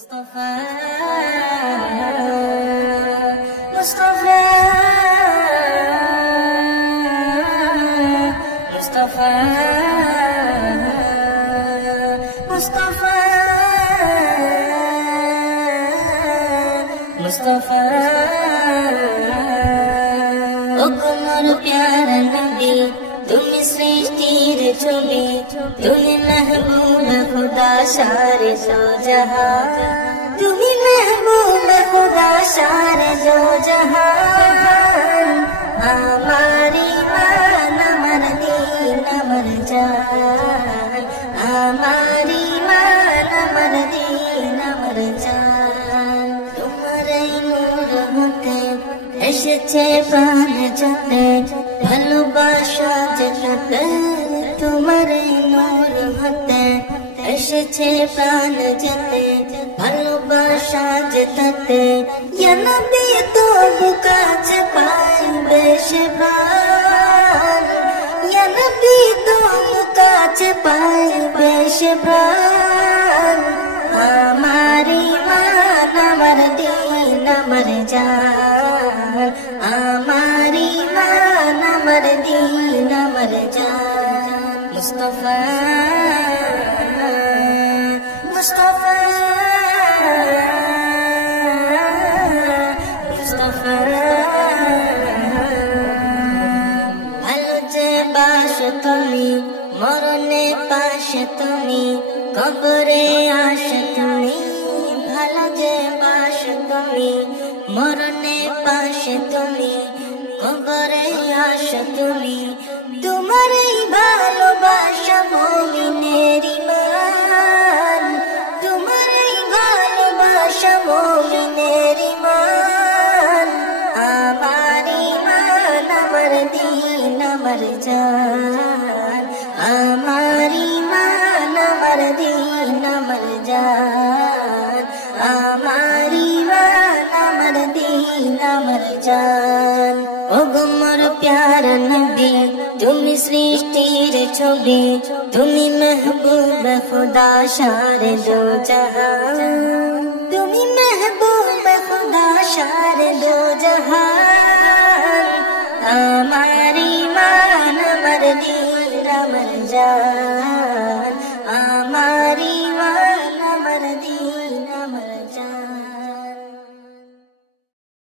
मुस्तफा मुस्तफा मुस्तफा मुस्तफा मुस्तफा ओ कुमार प्यारा नबी तुम सृष्टिर छवि তুমি महबूब खुदा सारे दो जहां তুমি महबूब खुदा सारे दो जहां हमारी मान अमर दीन अमर जान हमारी मान अमर दीन अमर जान तुम्हारे नूर होते এসেছে প্রাণ যাতে ভালোবাসা যেতে তোমার নূর হতে এসেছে প্রাণ যেতে ভালোবাসা যেতে ইয়া নবী তবু কাছে পাইবে সে প্রাণ ইয়া নবী তবু কাছে পাইবে সে প্রাণ আমারি মান আমার দিন আমার জান আমারি মান আমার দিন আমার জান मुस्तफा मुस्तफा मुस्तफा ভালো যে বাসো তুমি মরণে পাশে তুমি কবরে আসো তুমি ভালো যে বাসো তুমি মরণে পাশে তুমি কবরে আসো তুমি তোমার এই ভালোবাসা মুমিনের ঈমান তোমার এই ভালোবাসা মুমিনের ঈমান আমার ঈমান আমার দিন আমার জান আমার ঈমান আমার দিন আমার জান আমার ঈমান আমার দিন আমার জান ও গো মোর প্যারা নবী তুমি সৃষ্টির ছবি তুমি महबूब खुदा सारे दो जहां তুমি महबूब खुदा सारे दो जहां हमारी मान अमर दीन अमर जान